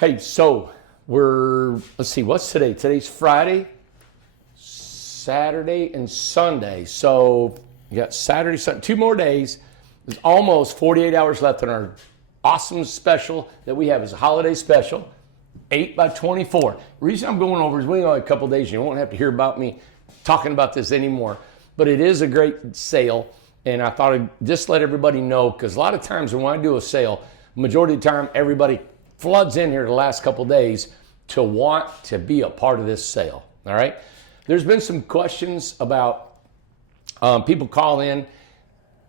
Hey, so let's see, what's today? Today's Friday, Saturday, and Sunday. So you got Saturday, Sunday, 2 more days. There's almost 48 hours left in our awesome special that we have as a holiday special, 8x24. The reason I'm going over is we only have a couple days and you won't have to hear about me talking about this anymore. But it is a great sale, and I thought I'd just let everybody know, because a lot of times when I do a sale, majority of the time everybody floods in here the last couple days to want to be a part of this sale. All right. There's been some questions about people call in.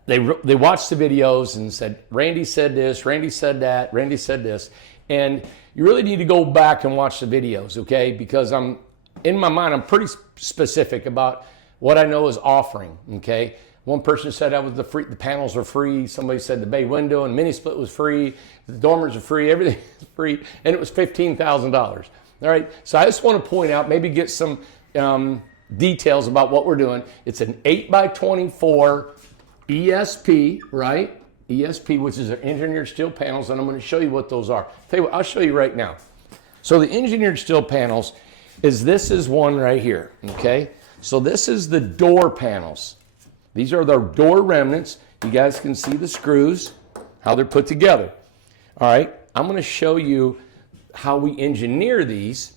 They watched the videos and said, Randy said this, Randy said that, Randy said this. And you really need to go back and watch the videos, okay? Because in my mind, I'm pretty specific about what I know is offering, okay? One person said that was the panels are free. Somebody said the bay window and mini split was free. The dormers are free. Everything is free. And it was $15,000. All right. So I just want to point out, maybe get some details about what we're doing. It's an 8x24 ESP, right? ESP, which is our engineered steel panels. And I'm going to show you what those are. Tell you what, I'll show you right now. So the engineered steel panels this is one right here. Okay. So this is the door panels. These are the door remnants. You guys can see the screws, how they're put together. All right, I'm going to show you how we engineer these.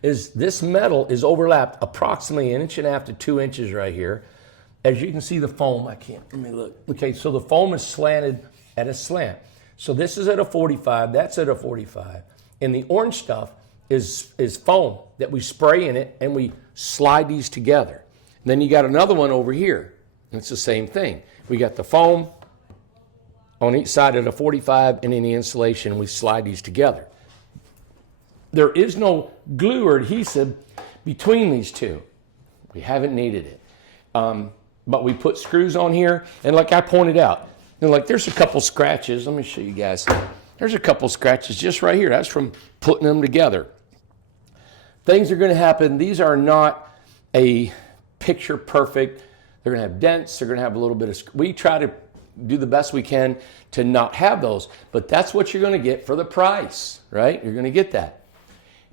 This metal is overlapped approximately 1.5 inches to 2 inches right here. As you can see the foam, let me look. Okay, so the foam is slanted at a slant. So this is at a 45, that's at a 45. And the orange stuff is foam that we spray in it and we slide these together. Then you got another one over here. It's the same thing. We got the foam on each side of the 45 and in the insulation, we slide these together. There is no glue or adhesive between these two. We haven't needed it. But we put screws on here, and like I pointed out, there's a couple scratches. Let me show you guys. There's a couple scratches just right here. That's from putting them together. Things are going to happen. These are not a picture perfect. They're going to have dents. They're going to have a little bit of, we try to do the best we can to not have those, but that's what you're going to get for the price, right? You're going to get that.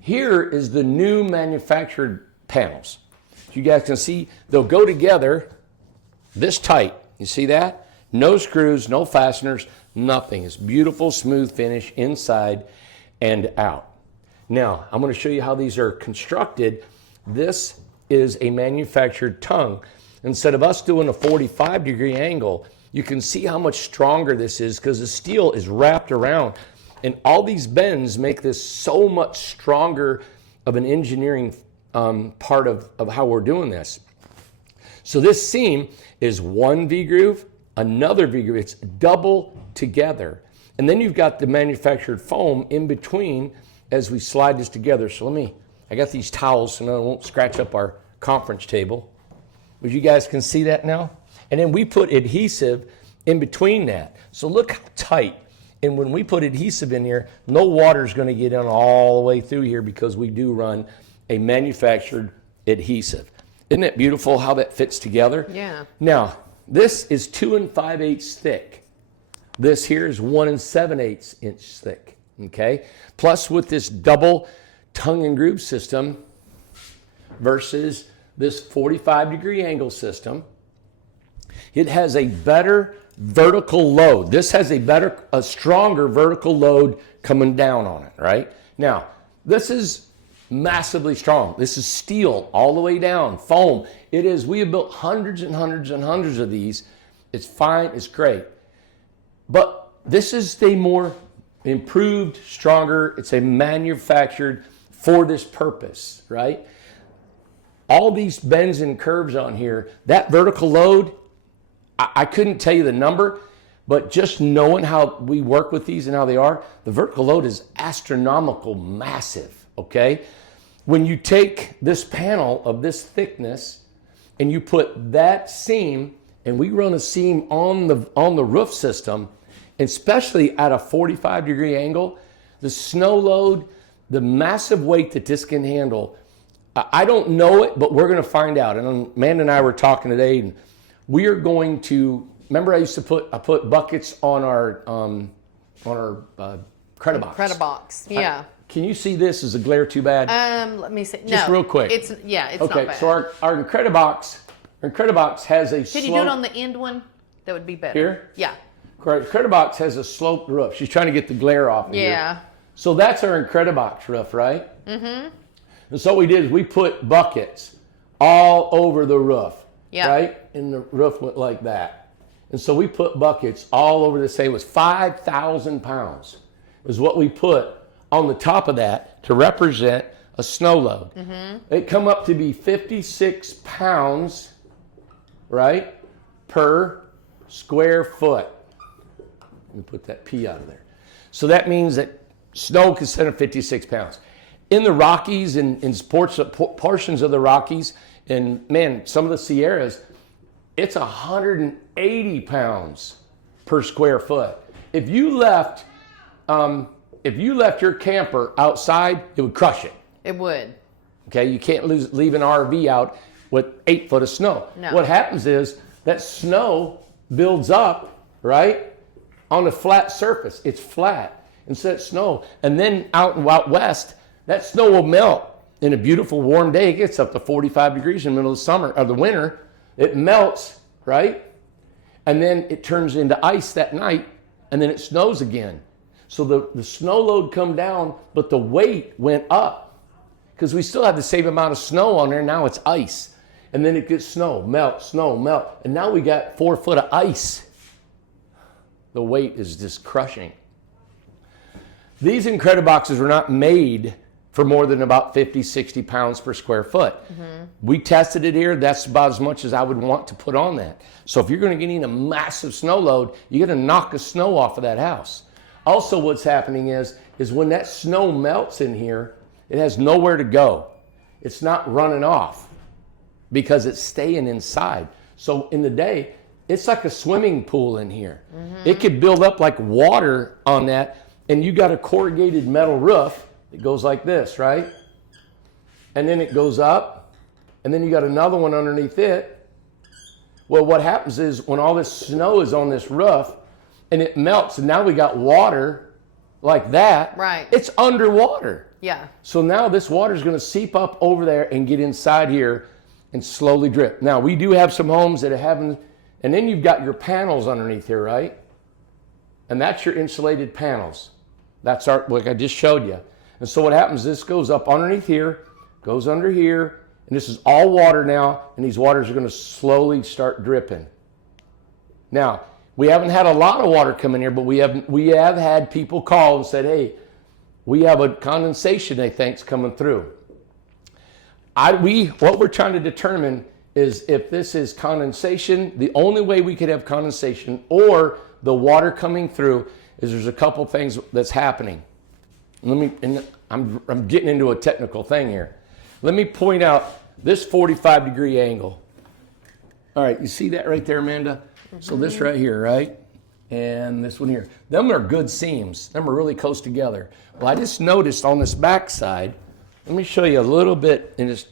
Here is the new manufactured panels. You guys can see they'll go together this tight. You see that? No screws, no fasteners, nothing. It's beautiful, smooth finish inside and out. Now, I'm going to show you how these are constructed. This is a manufactured tongue. Instead of us doing a 45-degree angle, you can see how much stronger this is because the steel is wrapped around. And all these bends make this so much stronger of an engineering part of how we're doing this. So this seam is one V-groove, another V-groove. It's double together. And then you've got the manufactured foam in between as we slide this together. So I got these towels so I won't scratch up our conference table. But you guys can see that now? And then we put adhesive in between that. So look how tight. And when we put adhesive in here, no water is going to get in all the way through here because we do run a manufactured adhesive. Isn't it beautiful how that fits together? Yeah. Now, this is 2 5/8 thick. This here is 1 7/8 inch thick. Okay? Plus with this double tongue and groove system versus this 45-degree angle system, it has a better vertical load. This has a stronger vertical load coming down on it, right? Now, this is massively strong. This is steel all the way down, foam. We have built hundreds and hundreds and hundreds of these. It's fine, it's great. But this is the more improved, stronger, it's a manufactured for this purpose, right? All these bends and curves on here, that vertical load, I couldn't tell you the number, but just knowing how we work with these and how they are, the vertical load is astronomical, massive, okay? When you take this panel of this thickness and you put that seam, and we run a seam on the roof system, especially at a 45-degree angle, the snow load, the massive weight that this can handle, I don't know it, but we're going to find out. And Amanda and I were talking today, and we are going to, remember I put buckets on our Credibox. Credibox, yeah. Can you see this? Is the glare too bad? Let me see. Just real quick. It's okay, not bad. So our Credibox has a Could you do it on the end one? That would be better. Here? Yeah. Credibox has a sloped roof. She's trying to get the glare off of here. Yeah. So that's our Credibox roof, right? Mm-hmm. And so what we did is we put buckets all over the roof, right? And the roof went like that. And so we put buckets all over this. Say it was 5,000 pounds is what we put on the top of that to represent a snow load. Mm-hmm. It come up to be 56 pounds, right, per square foot. Let me put that P out of there. So that means that snow can stand 56 pounds. In the Rockies, in portions of the Rockies, and man, some of the Sierras, it's 180 pounds per square foot. If you left your camper outside, it would crush it. It would. Okay, you can't leave an RV out with 8 foot of snow. No. What happens is that snow builds up, right, on a flat surface. It's flat instead of snow. And then out west, that snow will melt in a beautiful warm day. It gets up to 45 degrees in the middle of the summer or the winter. It melts, right? And then it turns into ice that night, and then it snows again. So the snow load come down, but the weight went up because we still have the same amount of snow on there. Now it's ice. And then it gets snow, melt. And now we got 4 foot of ice. The weight is just crushing. These Crediboxes were not made for more than about 50, 60 pounds per square foot. Mm-hmm. We tested it here. That's about as much as I would want to put on that. So if you're going to get in a massive snow load, you're going to knock the snow off of that house. Also, what's happening is when that snow melts in here, it has nowhere to go. It's not running off because it's staying inside. So in the day, it's like a swimming pool in here. Mm-hmm. It could build up like water on that, and you got a corrugated metal roof. It goes like this, right? And then it goes up, and then you got another one underneath it. Well, what happens is when all this snow is on this roof, and it melts, and now we got water like that. Right. It's underwater. Yeah. So now this water is going to seep up over there and get inside here and slowly drip. Now, we do have some homes that are having, and then you've got your panels underneath here, right? And that's your insulated panels. That's our, like I just showed you. And so what happens, this goes up underneath here, goes under here, and this is all water now, and these waters are going to slowly start dripping. Now, we haven't had a lot of water come in here, but we have had people call and said, hey, we have a condensation they think's coming through. What we're trying to determine is if this is condensation. The only way we could have condensation or the water coming through is there's a couple things that's happening. I'm getting into a technical thing here. Let me point out this 45-degree angle. All right, you see that right there, Amanda? Mm-hmm. So this right here, right? And this one here. Them are good seams. Them are really close together. Well, I just noticed on this back side, let me show you a little bit in this.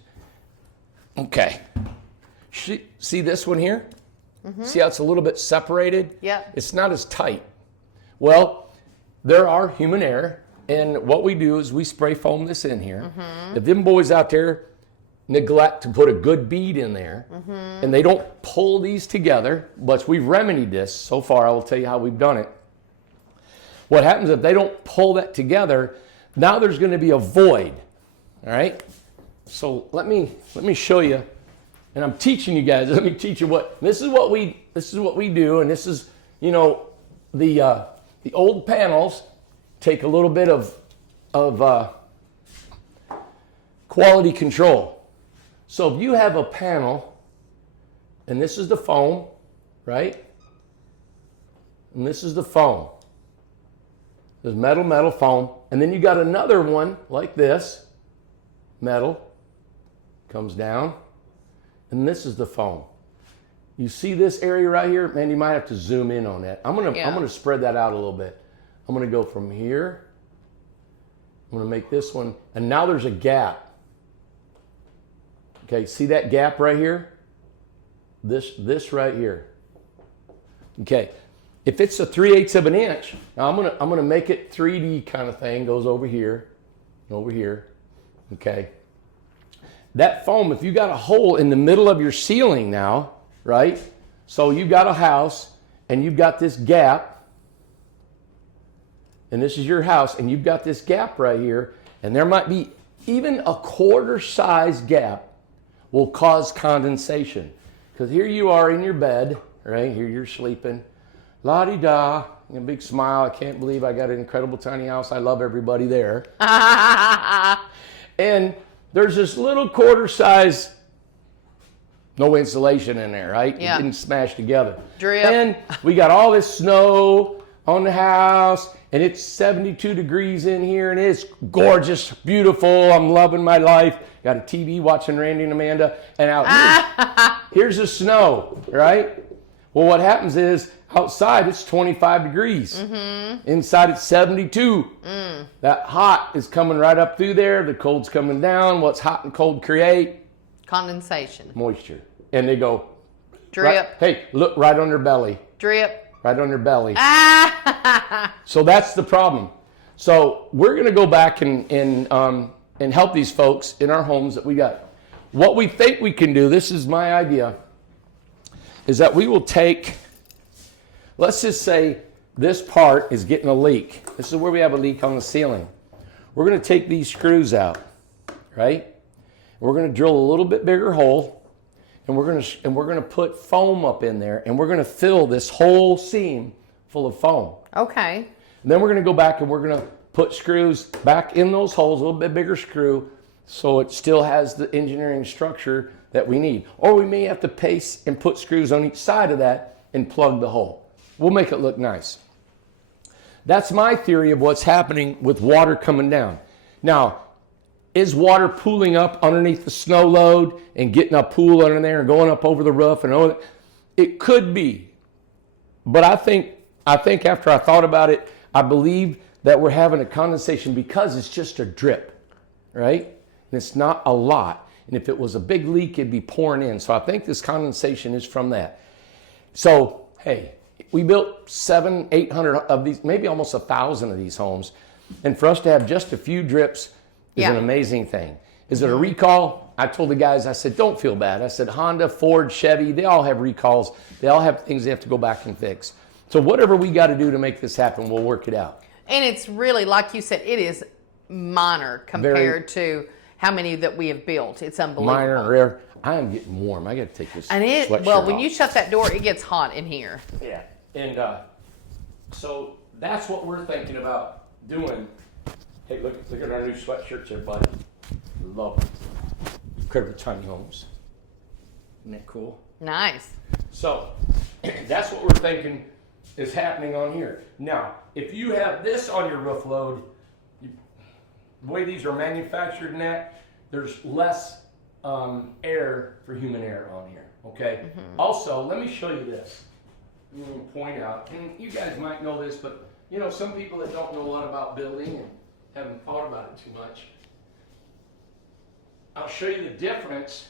Okay. See this one here? Mm-hmm. See how it's a little bit separated? Yeah. It's not as tight. Well, there are human error, and what we do is we spray foam this in here. Mm-hmm. If them boys out there neglect to put a good bead in there, mm-hmm. and they don't pull these together, but we've remedied this so far. I will tell you how we've done it. What happens if they don't pull that together? Now there's going to be a void. All right. So let me show you, and I'm teaching you guys. Let me teach you what this is what we do, and this is the old panels take a little bit of quality control. So if you have a panel, and this is the foam, right? And this is the foam. There's metal foam. And then you got another one like this, metal, comes down, and this is the foam. You see this area right here? Man, you might have to zoom in on that. I'm gonna spread that out a little bit. I'm gonna go from here. I'm gonna make this one, and now there's a gap. Okay, see that gap right here? This right here. Okay, If it's a 3/8 of an inch, now I'm gonna make it 3D kind of thing. Goes over here, over here. Okay. That foam, if you got a hole in the middle of your ceiling now, right? So you got a house and you've got this gap, and this is your house, and you've got this gap right here, and there might be even a quarter size gap will cause condensation. Because here you are in your bed, right? Here you're sleeping. La-di-da, a big smile. I can't believe I got an incredible tiny house. I love everybody there. And there's this little quarter size, no insulation in there, right? Yeah. It didn't smash together. Drip. And we got all this snow on the house, and it's 72 degrees in here, and it's gorgeous, beautiful. I'm loving my life. Got a TV watching Randy and Amanda, and out here's the snow, right? Well, what happens is outside it's 25 degrees. Mm-hmm. Inside it's 72. That hot is coming right up through there. The cold's coming down. What's hot and cold create? Condensation. Moisture. And they go, Drip. right, hey, look right on their belly. Drip. Right on their belly. So that's the problem. So we're going to go back and help these folks in our homes that we got. What we think we can do, this is my idea, is that we will take, let's just say this part is getting a leak. This is where we have a leak on the ceiling. We're going to take these screws out, right? We're going to drill a little bit bigger hole, and we're going to put foam up in there, and we're going to fill this whole seam full of foam. Okay. And then we're going to go back and we're going to put screws back in those holes, a little bit bigger screw, so it still has the engineering structure that we need. Or we may have to paste and put screws on each side of that and plug the hole. We'll make it look nice. That's my theory of what's happening with water coming down. Now, is water pooling up underneath the snow load and getting a pool under there and going up over the roof and over? It could be. But I think after I thought about it, I believe that we're having a condensation because it's just a drip, right? And it's not a lot. And if it was a big leak, it'd be pouring in. So I think this condensation is from that. So, hey, we built 700, 800 of these, maybe almost 1,000 of these homes. And for us to have just a few drips is an amazing thing. Is it a recall? I told the guys, I said, don't feel bad. I said, Honda, Ford, Chevy, they all have recalls. They all have things they have to go back and fix. So whatever we got to do to make this happen, we'll work it out. And it's really, like you said, it is minor compared to how many that we have built. It's unbelievable. Minor and rare. I am getting warm. I got to take this sweatshirt well, when off. you shut that door, it gets hot in here. Yeah. And so that's what we're thinking about doing. Hey, look at our new sweatshirts there, buddy. Love them. Incredible tiny homes. Isn't that cool? Nice. So that's what we're thinking is happening on here. Now, if you have this on your roof load, the way these are manufactured and that, there's less air for human air on here, okay? Mm-hmm. Also, let me show you this. I'm going to point out, and you guys might know this, but you know, some people that don't know a lot about building and haven't thought about it too much. I'll show you the difference.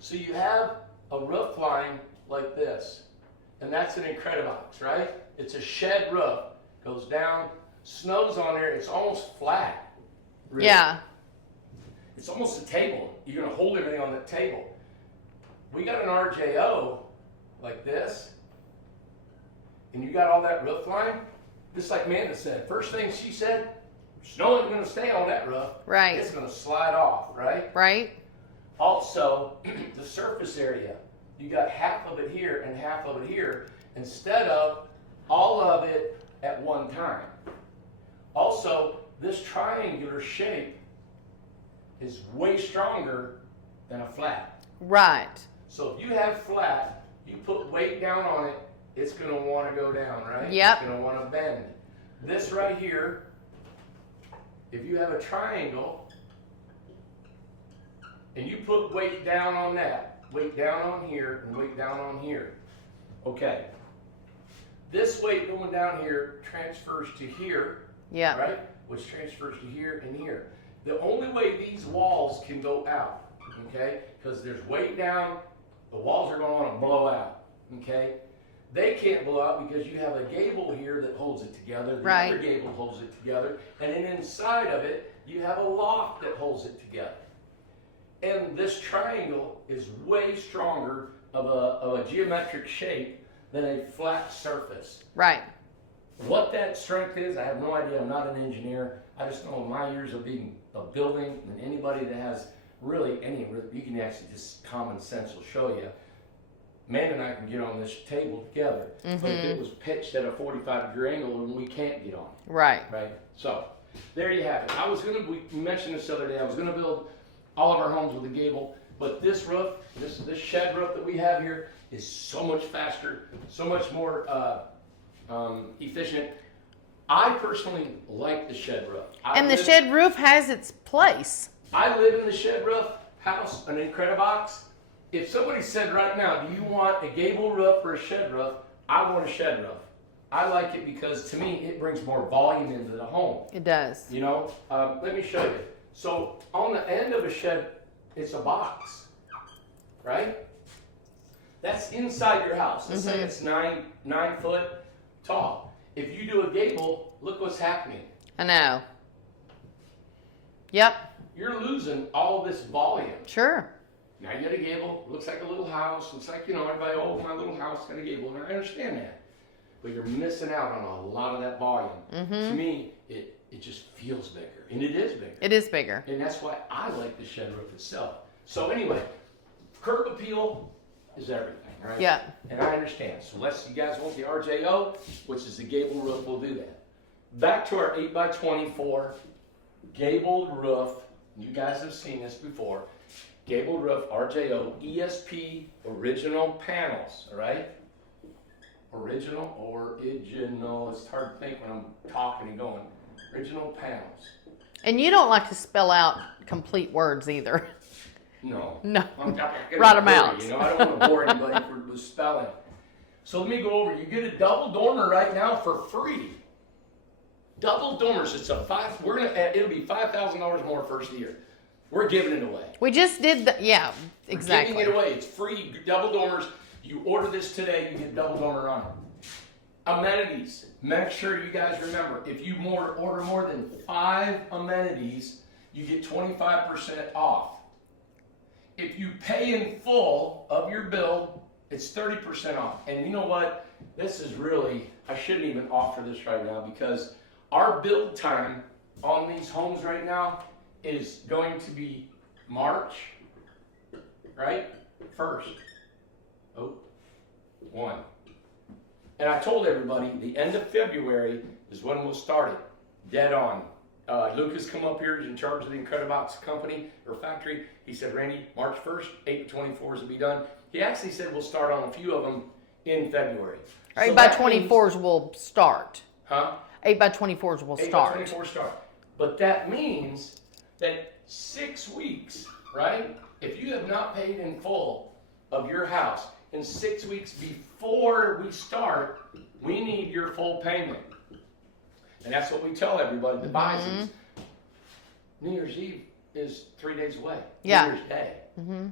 So you have a roof line like this, and that's an Incredibox, right? It's a shed roof, goes down, snow's on there, it's almost flat. Really. Yeah. It's almost a table. You're going to hold everything on the table. We got an RJO like this, and you got all that roof line, just like Amanda said. First thing she said, snow isn't going to stay on that roof. Right. It's going to slide off, right? Right. Also, the surface area. You got half of it here and half of it here, instead of all of it at one time. Also, this triangular shape is way stronger than a flat. Right. So if you have flat, you put weight down on it, it's going to want to go down, right? Yep. It's going to want to bend. This right here, if you have a triangle, and you put weight down on that, weight down on here, and weight down on here. Okay. This weight going down here transfers to here, Yeah. right? Which transfers to here and here. The only way these walls can go out, okay, because there's weight down, the walls are going to want to blow out, okay? they can't blow out because you have a gable here that holds it together. The Right. other gable holds it together. And then inside of it, you have a loft that holds it together. And this triangle is way stronger of a geometric shape than a flat surface. Right. What that strength is, I have no idea. I'm not an engineer. I just know in my years of building, and anybody that has really you can actually just common sense will show you. Man and I can get on this table together, but if it was pitched at a 45-degree angle, then we can't get on. Right. Right. So there you have it. We mentioned this the other day. I was gonna build all of our homes with a gable, but this roof, this shed roof that we have here, is so much faster, so much more efficient. I personally like the shed roof. And the shed roof has its place. I live in the shed roof house, an Incredibox. If somebody said right now, do you want a gable roof or a shed roof? I want a shed roof. I like it because to me, it brings more volume into the home. It does. You know, let me show you. So on the end of a shed, it's a box, right? That's inside your house. Let's say it's nine foot tall. If you do a gable, look what's happening. I know. Yep. You're losing all this volume. Sure. Now you got a gable, looks like a little house, looks like, everybody, oh, my little house got a gable, and I understand that. But you're missing out on a lot of that volume. To me, it just feels bigger, and it is bigger. It is bigger. And that's why I like the shed roof itself. So anyway, curb appeal is everything, right? Yeah. And I understand. So unless you guys want the RJO, which is the gable roof, we'll do that. Back to our 8x24 gabled roof. You guys have seen this before. Gable roof, RJO, ESP, original panels, all right? Original. It's hard to think when I'm talking and going. Original panels. And you don't like to spell out complete words either. No. No. I'm not gonna Write 'em bore you, out. I don't want to bore anybody with spelling. So let me go over. You get a double dormer right now for free. Double dormers. It's it'll be $5,000 more first year. We're giving it away. We just did the, yeah, We're exactly. giving it away. It's free. Double dormers. You order this today, you get double dormer on it. Amenities. Make sure you guys remember, if you order more than 5 amenities, you get 25% off. If you pay in full of your bill, it's 30% off. And you know what? This is really, I shouldn't even offer this right now because our build time on these homes right now is going to be March, right? 1st. Oh, 1. And I told everybody the end of February is when we'll start it. Dead on. Lucas come up here, he's in charge of the Incredibox company or factory. He said, Randy, March 1st, 8x24s will be done. He actually said we'll start on a few of them in February. 8x24s will start. Huh? 8x24s will start. 8x24 start. But that means that 6 weeks, right? If you have not paid in full of your house in 6 weeks before we start, we need your full payment. And that's what we tell everybody that buys these. New Year's Eve is 3 days away. Yeah. New Year's Day.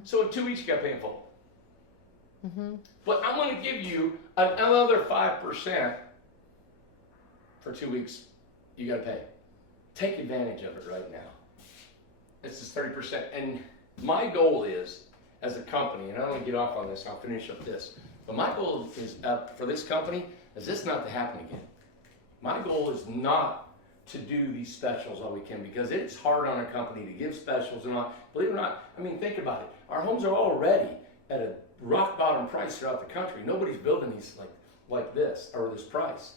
So in 2 weeks you got to pay in full. But I'm going to give you another 5% for 2 weeks. You got to pay. Take advantage of it right now. This is 30%. And my goal is, as a company, and I don't want to get off on this, I'll finish up this. But my goal is for this company is this not to happen again. My goal is not to do these specials all we can because it's hard on a company to give specials and all. Believe it or not, I mean, think about it. Our homes are already at a rock bottom price throughout the country. Nobody's building these like this or this price.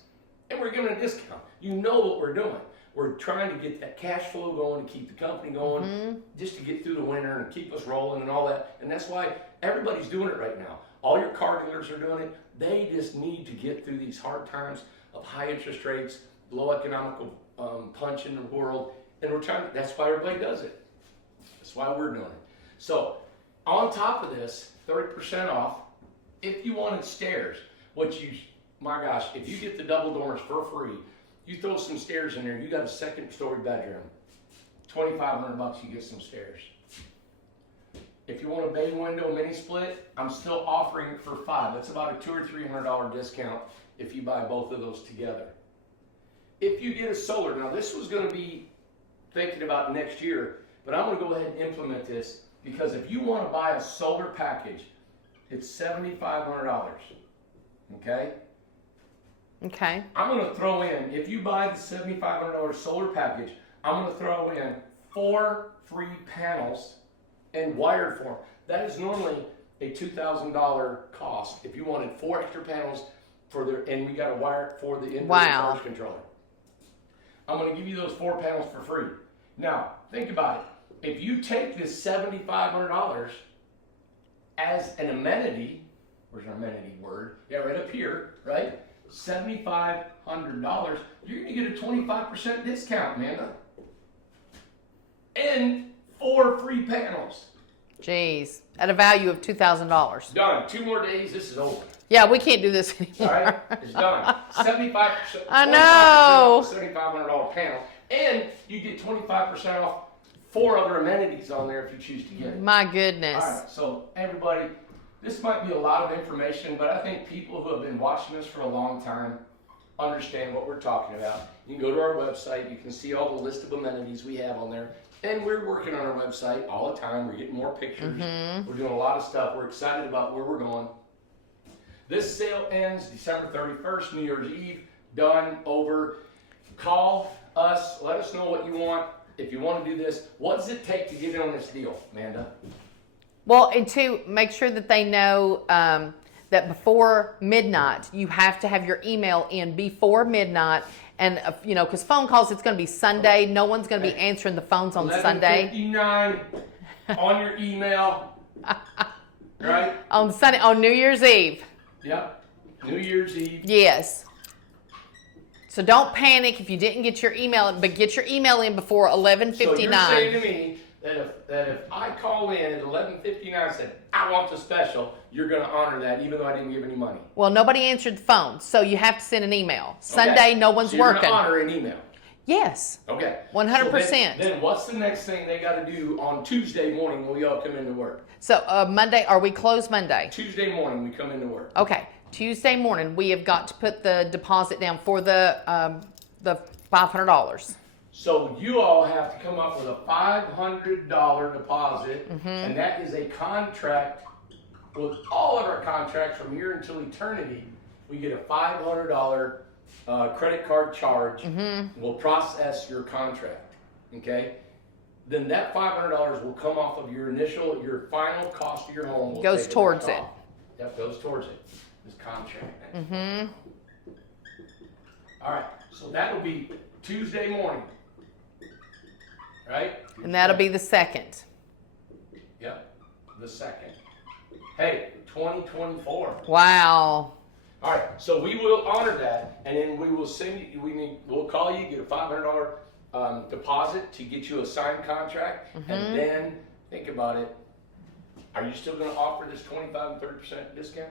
And we're giving a discount. You know what we're doing. We're trying to get that cash flow going to keep the company going, just to get through the winter and keep us rolling and all that. And that's why everybody's doing it right now. All your car dealers are doing it. They just need to get through these hard times of high interest rates, low economical punch in the world. And we're trying to, that's why everybody does it. That's why we're doing it. So on top of this, 30% off, if you wanted stairs, my gosh, if you get the double dormers for free, you throw some stairs in there, you got a 2nd story bedroom. $2,500 you get some stairs. If you want a bay window mini split, I'm still offering it for $5. That's about a $200 or $300 discount if you buy both of those together. If you get a solar, now this was going to be thinking about next year, but I'm going to go ahead and implement this because if you want to buy a solar package, it's $7,500. Okay? Okay. I'm going to throw in, if you buy the $7,500 solar package, I'm going to throw in 4 free panels and wired for them. That is normally a $2,000 cost if you wanted 4 extra panels for their, and we got a wire for the inverter charge controller. I'm going to give you those 4 panels for free. Now, think about it. If you take this $7,500 as an amenity, where's an amenity word? Yeah, right up here, right? $7,500, you're going to get a 25% discount, Amanda. And 4 free panels. Jeez, at a value of $2,000. Done. 2 more days, this is over. Yeah, we can't do this All anymore. right, it's done. 75%. I know. $7,500 panel, and you get 25% off 4 other amenities on there if you choose to get it. My goodness. All right, so everybody, this might be a lot of information, but I think people who have been watching us for a long time understand what we're talking about. You can go to our website. You can see all the list of amenities we have on there. And we're working on our website all the time. We're getting more pictures. We're doing a lot of stuff. We're excited about where we're going. This sale ends December 31st, New Year's Eve. Done, over. Call us. Let us know what you want. If you want to do this, what does it take to get in on this deal, Amanda? Well, and to make sure that they know that before midnight, you have to have your email in before midnight. And, you know, because phone calls, it's going to be Sunday. No one's going to be answering the phones on Sunday. 11:59 on your email, right? On Sunday, on New Year's Eve. Yep, New Year's Eve. Yes. So don't panic if you didn't get your email, but get your email in before 11:59. So you're saying to me that if I call in at 11:59 and said, I want the special, you're going to honor that even though I didn't give any money? Well, nobody answered the phone, so you have to send an email. Sunday, no one's so you're working. Going to honor an email? Yes. Okay. 100%. So then what's the next thing they got to do on Tuesday morning when we all come into work? So Monday, are we closed Monday? Tuesday morning we come into work. Okay. Tuesday morning, we have got to put the deposit down for the $500. So you all have to come up with a $500 deposit, and that is a contract. With all of our contracts from here until eternity, we get a $500 credit card charge. We'll process your contract, okay? Then that $500 will come off of your final cost of your home. We'll Goes take towards back it. off. Yep, goes towards it. This contract. All right, so that will be Tuesday morning, right? And that'll be the 2nd. Yep, the 2nd. Hey, 2024. Wow. All right, so we will honor that, and then we will send you. We'll call you, get a $500 deposit to get you a signed contract, and then think about it. Are you still going to offer this 25 and 30% discount?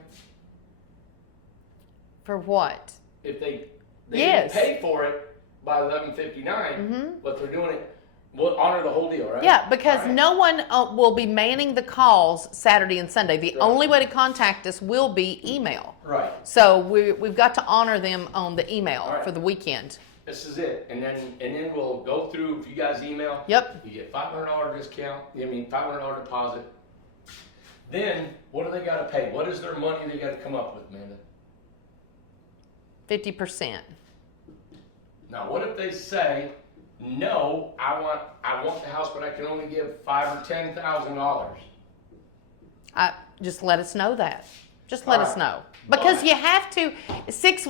For what? If they Yes. didn't pay for it by 11:59, but they're doing it, we'll honor the whole deal, right? Yeah, because All right. no one will be manning the calls Saturday and Sunday. The only way to contact us will be email. Right. So we've got to honor them on the email All right. for the weekend. This is it, and then we'll go through. If you guys email, Yep. you get $500 discount. $500 deposit. Then what do they got to pay? What is their money they got to come up with, Amanda? 50%. Now, what if they say, no, I want the house, but I can only give $5,000 or $10,000? Just let us know that. Just let All us right. know. Because But- you have to,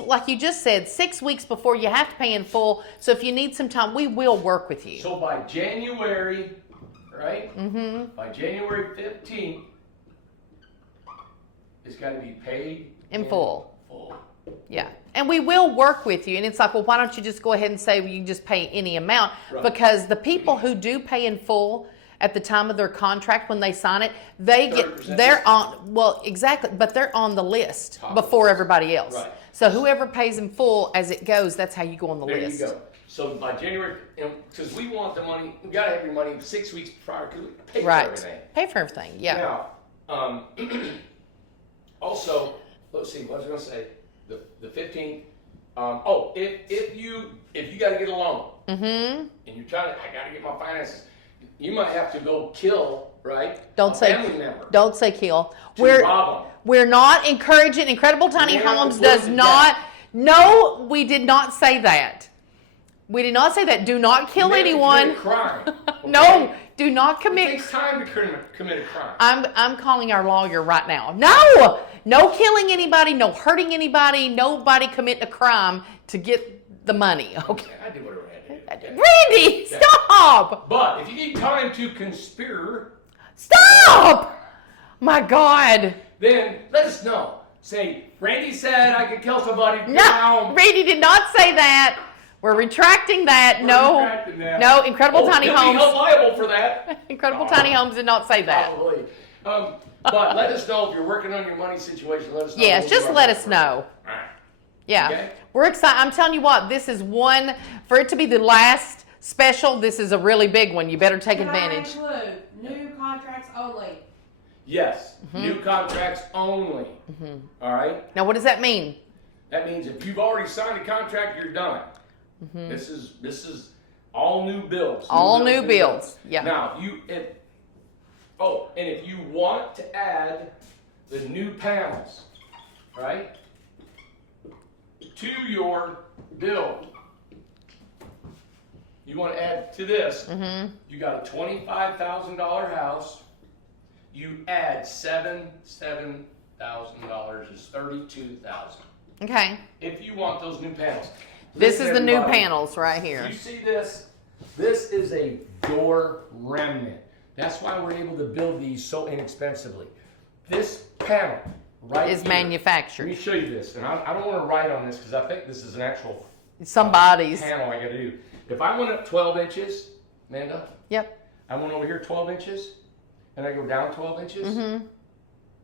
like you just said, 6 weeks before you have to pay in full. So if you need some time, we will work with you. So by January, right? By January 15th, it's got to be paid In full. full. Yeah. And we will work with you. And it's like, well, why don't you just go ahead and say, well, you can just pay any amount? Right. Because the people who do pay in full at the time of their contract, when they sign it, they're 30% on, well, exactly, but they're on the list Top of the before list. everybody else. Right. So whoever pays in full as it goes, that's how you go on the There list. you go. So by January, because we want the money, we gotta have your money 6 weeks prior to pay for Right. everything. Pay for everything. Yeah. Now, also, let's see, what was I gonna say? The 15th. If you gotta get a loan, and you're trying to, I gotta get my finances, you might have to go kill, right? Don't a say family member don't say kill. to We're rob them. we're not encouraging Incredible Tiny We're not Homes does encouraging not. No, we did not say that. We did not say that. Do not kill You may anyone. commit a crime. Okay? No, do not It commit. takes time to commit a crime. I'm calling our lawyer right now. No, no killing anybody, no hurting anybody, nobody commit a crime to get the money. Okay, I do whatever I had to do. Randy, Yeah. stop, But if you need time to conspire, stop. My God, then let us know. Say, Randy said I could kill somebody. no, Now, Randy did not say that. We're retracting that. No, retracting that. no, Incredible Tiny he'll be held Homes. liable for that. Incredible Tiny Homes did not say that. Probably. But let us know if you're working on your money situation. Let us know. Yes, We'll just do our let best us for know. you. All right. Yeah, Okay. we're excited. I'm telling you what, this is one, for it to be the last special, this is a really big one. You better take Can advantage. I include new contracts only? Yes, Mm-hmm. new contracts only. All right. Now, what does that mean? That means if you've already signed a contract, you're done. This is all new builds. All new builds, yeah. Now and if you want to add the new panels, right, to your build, you want to add to this. You got a $25,000 house. You add $7,000 is $32,000. Okay. If you want those new panels. This Listen, is the new everybody. panels right here. You see this? This is a door remnant. That's why we're able to build these so inexpensively. This panel right Is here. manufactured. Let me show you this. And I don't want to write on this because I think this is an actual Somebody's. panel I got to do. If I went up 12 inches, Amanda, Yep. I went over here 12 inches, and I go down 12 inches,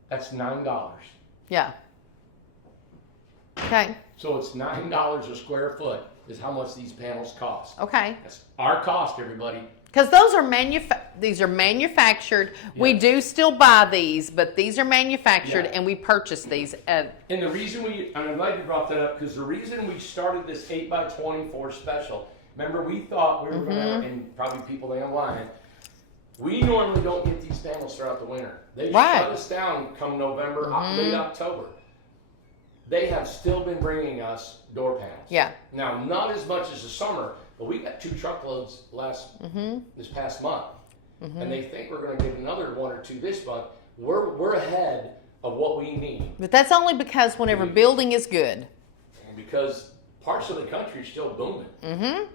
that's $9. Yeah. Okay. So it's $9 a square foot is how much these panels cost. Okay. That's our cost, everybody. Because those are these are manufactured. We Yes. do still buy these, but these are manufactured, Yeah. and we purchase these at. And the reason and I'm glad you brought that up, because the reason we started this 8x24 special, remember we thought we were going to, and probably people down the line, we normally don't get these panels throughout the winter. They Right. shut us down come November, late October. They have still been bringing us door panels. Yeah. Now, not as much as the summer, but we got 2 truckloads this past month. And they think we're going to get another 1 or 2 this month. We're ahead of what we need. But that's only because whenever building is good. Because parts of the country are still booming.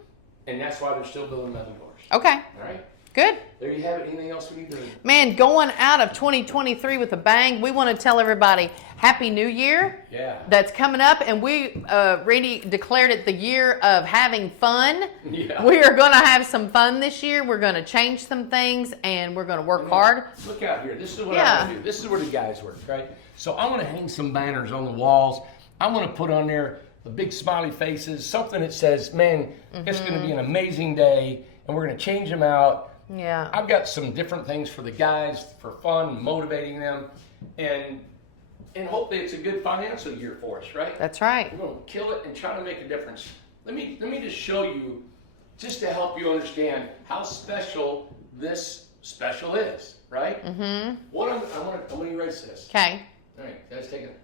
And that's why they're still building metal doors. Okay. All right? Good. There you have it. Anything else we need to... Man, going out of 2023 with a bang, we want to tell everybody Happy New Year. Yeah. That's coming up, and we, Randy declared it the year of having fun. Yeah. We are going to have some fun this year. We're going to change some things, and we're going to work hard. Look out here. This is what Yeah. I'm going to do. This is where the guys work, right? So I'm going to hang some banners on the walls. I'm going to put on there the big smiley faces, something that says, man, it's going to be an amazing day, and we're going to change them out. Yeah. I've got some different things for the guys for fun, motivating them, and hopefully it's a good financial year for us, right? That's right. We're going to kill it and try to make a difference. Let me just show you, just to help you understand how special this special is, right? I want to erase this. Okay. All right, let's take it.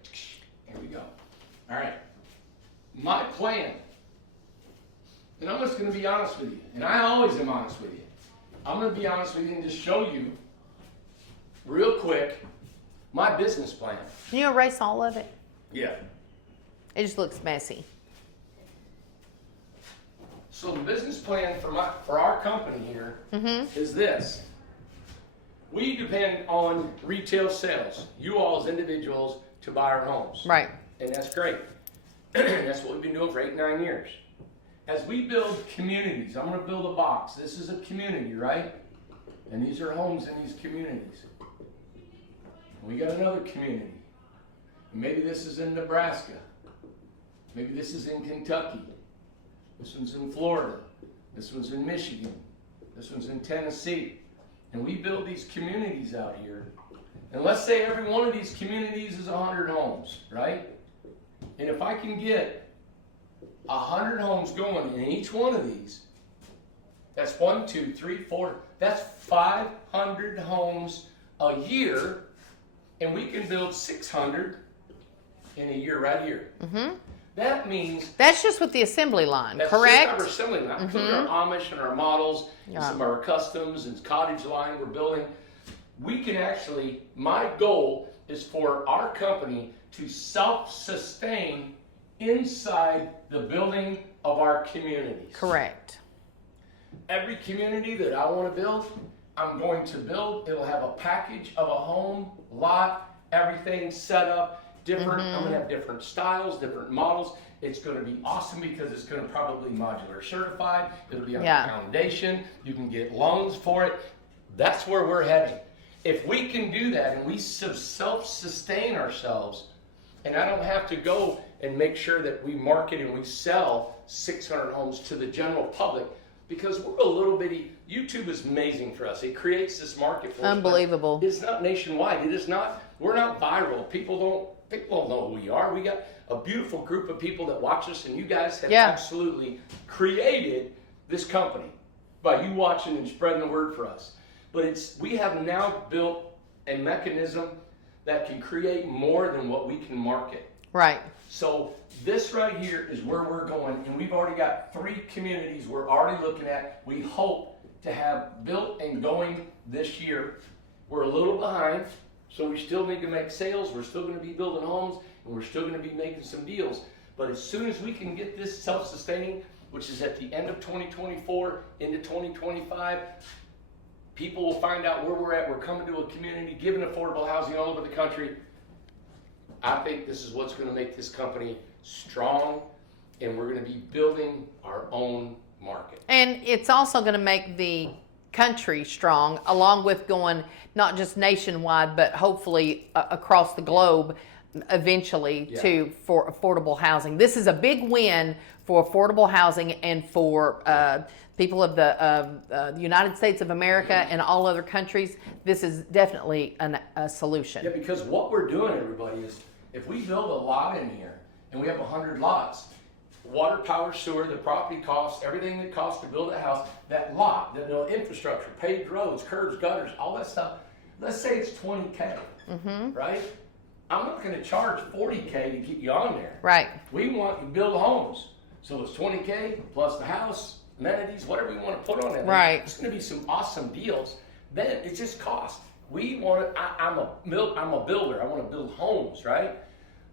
Here we go. All right. My plan, and I'm just going to be honest with you, and I always am honest with you. I'm going to be honest with you and just show you real quick my business plan. Can you erase all of it? Yeah. It just looks messy. So the business plan for our company here is this. We depend on retail sales, you all as individuals, to buy our homes. Right. And that's great. That's what we've been doing for 8, 9 years. As we build communities, I'm going to build a box. This is a community, right? And these are homes in these communities. We got another community. Maybe this is in Nebraska. Maybe this is in Kentucky. This one's in Florida. This one's in Michigan. This one's in Tennessee. And we build these communities out here. And let's say every one of these communities is 100 homes, right? And if I can get 100 homes going in each one of these, that's 1, 2, 3, 4, that's 500 homes a year, and we can build 600 in a year right here. That means That's just with the assembly line, that's correct? just our assembly line, including our Amish and our models, and some of our customs and cottage line we're building. We can actually, my goal is for our company to self-sustain inside the building of our communities. Correct. Every community that I want to build, I'm going to build. It'll have a package of a home, lot, everything set up, different. I'm going to have different styles, different models. It's going to be awesome because it's going to probably modular certified. It'll be on a foundation. You can get loans for it. That's where we're heading. If we can do that and we self-sustain ourselves, and I don't have to go and make sure that we market and we sell 600 homes to the general public, because we're a little bitty. YouTube is amazing for us. It creates this market for us. Unbelievable. It's not nationwide. It is not. We're not viral. People don't know who we are. We got a beautiful group of people that watch us, and you guys have absolutely created this company by you watching and spreading the word for us. But we have now built a mechanism that can create more than what we can market. Right. So this right here is where we're going, and we've already got 3 communities we're already looking at. We hope to have built and going this year. We're a little behind, so we still need to make sales. We're still going to be building homes, and we're still going to be making some deals. But as soon as we can get this self-sustaining, which is at the end of 2024 into 2025, people will find out where we're at. We're coming to a community, giving affordable housing all over the country. I think this is what's going to make this company strong, and we're going to be building our own market. And it's also going to make the country strong, along with going not just nationwide, but hopefully across the globe eventually for affordable housing. This is a big win for affordable housing and for people of the United States of America and all other countries. This is definitely a solution. Yeah, because what we're doing, everybody, is if we build a lot in here and we have 100 lots, water, power, sewer, the property costs, everything that costs to build a house, that lot, the infrastructure, paved roads, curbs, gutters, all that stuff, let's say it's $20K, right? I'm not going to charge $40K to get you on there. Right. We want to build homes. So it's $20K plus the house, amenities, whatever we want to put on it. Right. It's going to be some awesome deals. Then it just costs. We want to, I'm a builder. I want to build homes, right?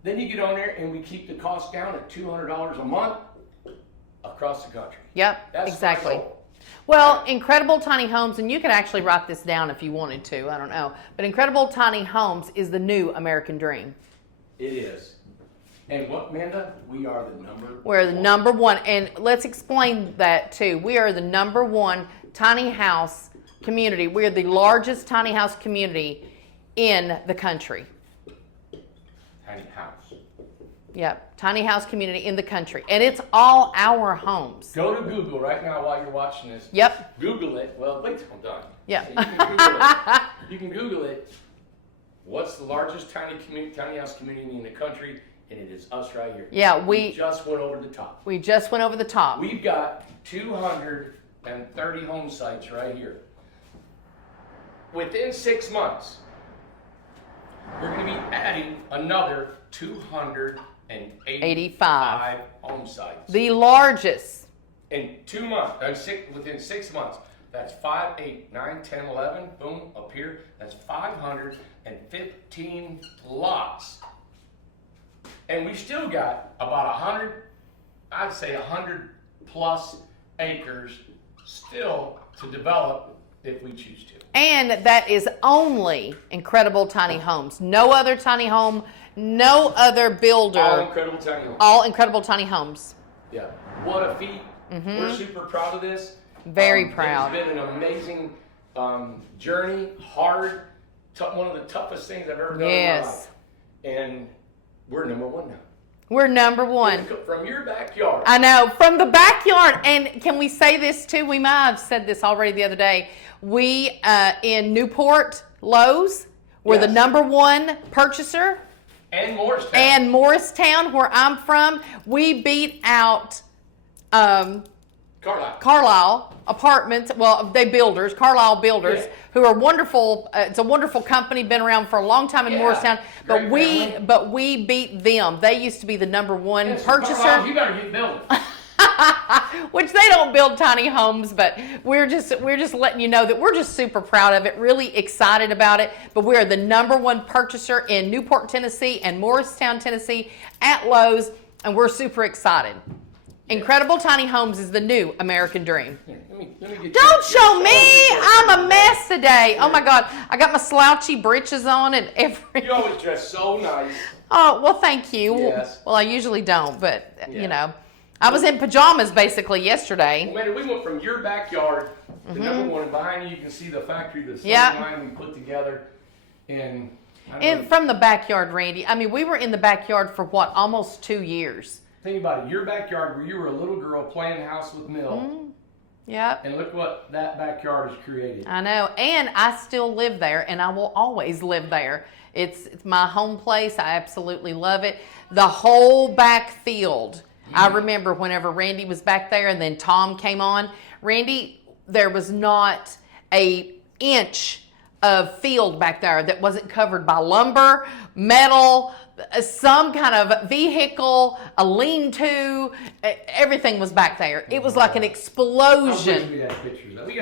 Then you get on there and we keep the cost down at $200 a month across the country. Yep, That's exactly. my goal. Well, Incredible Tiny Homes, and you could actually write this down if you wanted to, I don't know. But Incredible Tiny Homes is the new American dream. It is. And what, Amanda? We are the number We're the number one. And let's explain that too. We are the number one tiny house community. We're the largest tiny house community in the country. Tiny house. Yep, tiny house community in the country. And it's all our homes. Go to Google right now while you're watching this. Yep. Google it. Well, wait till I'm done. Yeah. You can Google it. You can Google it. What's the largest tiny house community in the country? And it is us right here. Yeah, we just went over the top. We just went over the top. We've got 230 home sites right here. Within 6 months, we're going to be adding another 285 home sites. The largest. In 2 months, within 6 months, that's 5, 8, 9, 10, 11, boom, up here. That's 515 lots. And we still got about 100, I'd say 100 plus acres still to develop if we choose to. And that is only Incredible Tiny Homes. No other tiny home, no other builder. All Incredible Tiny Homes. All Incredible Tiny Homes. Yeah. What a feat. We're super proud of this. Very proud. It's been an amazing journey, hard, one of the toughest things I've ever done in my life. And we're number one now. We're number one. From your backyard. I know, from the backyard. And can we say this too? We might have said this already the other day. We, in Newport, Lowe's, we're the number one purchaser. And Morristown. And Morristown, where I'm from, we beat out Carlisle Apartments. Well, Carlisle Builders, who are wonderful. It's a wonderful company, been around for a long time in Morristown. But we beat them. They used to be the number one purchaser. Carlisle, you better get building. Which they don't build tiny homes, but we're just letting you know that we're just super proud of it, really excited about it. But we're the number one purchaser in Newport, Tennessee and Morristown, Tennessee at Lowe's, and we're super excited. Incredible Tiny Homes is the new American dream. Let me get Don't show me! I'm a mess today. Oh my God, I got my slouchy breeches on and everything. You always dress so nice. Oh, well, thank you. Yes. Well, I usually don't, but you know. I was in pajamas basically yesterday. Well, man, we went from your backyard to number one. Behind you can see the factory, the line we put together. And from the backyard, Randy. I mean, we were in the backyard for what, almost 2 years. Think about it. Your backyard where you were a little girl playing house with Mill. Yep. And look what that backyard has created. I know. And I still live there, and I will always live there. It's my home place. I absolutely love it. The whole back field. I remember whenever Randy was back there and then Tom came on. Randy, there was not an inch of field back there that wasn't covered by lumber, metal, some kind of vehicle, a lean-to. Everything was back there. It was like an explosion.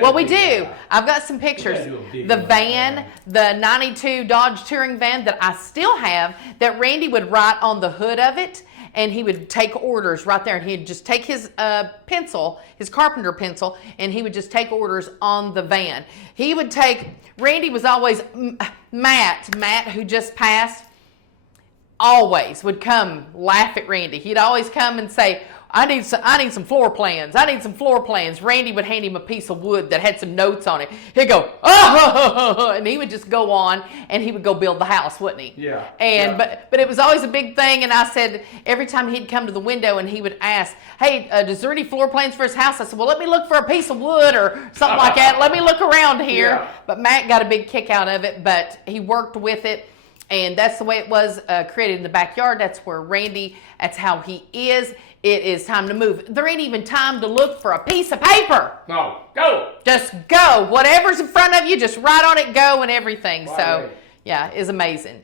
Well, we do. I've got some pictures. The van, the 92 Dodge Touring van that I still have, that Randy would write on the hood of it. And he would take orders right there, and he'd just take his pencil, his carpenter pencil, and he would just take orders on the van. Randy was always, Matt, who just passed, always would come laugh at Randy. He'd always come and say, I need some floor plans. I need some floor plans. Randy would hand him a piece of wood that had some notes on it. He'd go, oh, and he would just go on and he would go build the house, wouldn't he? Yeah. And but it was always a big thing. And I said every time he'd come to the window and he would ask, hey, is there any floor plans for his house? I said, well, let me look for a piece of wood or something like that. Let me look around here. Yeah. But Matt got a big kick out of it. But he worked with it. And that's the way it was created in the backyard. That's where Randy, that's how he is. It is time to move. There ain't even time to look for a piece of paper. No, go. Just go. Whatever's in front of you, just write on it, go, and everything. So, yeah, it's amazing.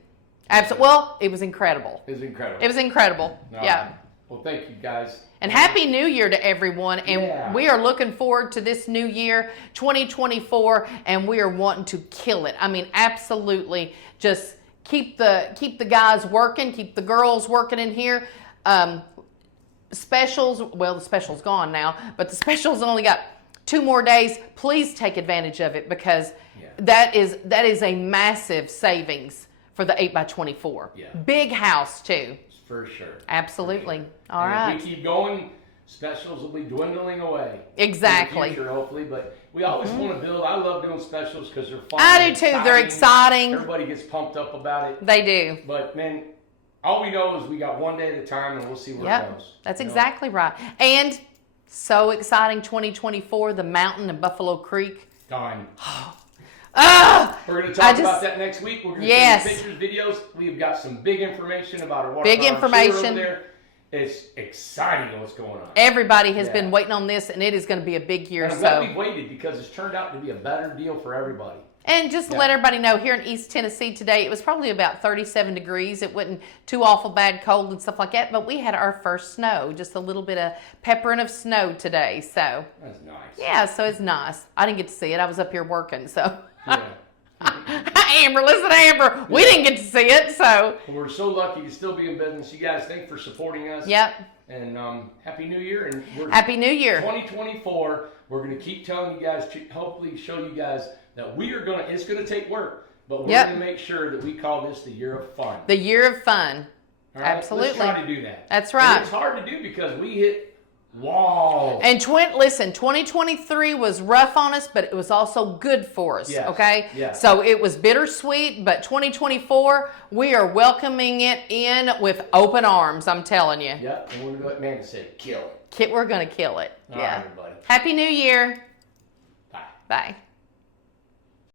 Absolutely. Well, it was incredible. It was incredible. It was incredible. Yeah. Well, thank you, guys. And Happy New Year to everyone. And we are looking forward to this new year, 2024, and we are wanting to kill it. I mean, absolutely just keep the guys working, keep the girls working in here. Specials, well, the special's gone now, but the special's only got 2 more days. Please take advantage of it because that is a massive savings for the 8x24. Yeah. Big house too. For sure. Absolutely. For sure. All right. If we keep going, specials will be dwindling away. Exactly. In the future, hopefully, but we always want to build. I love doing specials because they're fun. I do too. They're exciting. Everybody gets pumped up about it. They do. But man, all we know is we got one day at a time, and we'll see where it goes. That's exactly right. And so exciting, 2024, the mountain in Buffalo Creek. Done. We're going to talk about that next week. We're going to see pictures, videos. We've got some big information about our water. Big information. There. It's exciting what's going on. Everybody has been waiting on this, and it is going to be a big year. And I'm glad we've waited because it's turned out to be a better deal for everybody. And just to let everybody know, here in East Tennessee today, it was probably about 37 degrees. It wasn't too awful bad cold and stuff like that, but we had our first snow, just a little bit of peppering of snow today. So that's nice. Yeah, so it's nice. I didn't get to see it. I was up here working, so. Amber, listen to Amber. We didn't get to see it, so. Well, we're so lucky to still be in business. You guys, thanks for supporting us. Yep. And Happy New Year. And Happy New Year. 2024, we're going to keep telling you guys, hopefully show you guys that we are going to, it's going to take work, but we're going to make sure that we call this the year of fun. The year of fun. All right? Absolutely. Let's try to do that. That's right. And it's hard to do because we hit Whoa. And listen, 2023 was rough on us, but it was also good for us. Yes, Okay. yes. So it was bittersweet, but 2024, we are welcoming it in with open arms. I'm telling you. Yep. And we're going to let Amanda say, kill it. We're gonna kill it. All right, everybody. Happy New Year. Bye. Bye.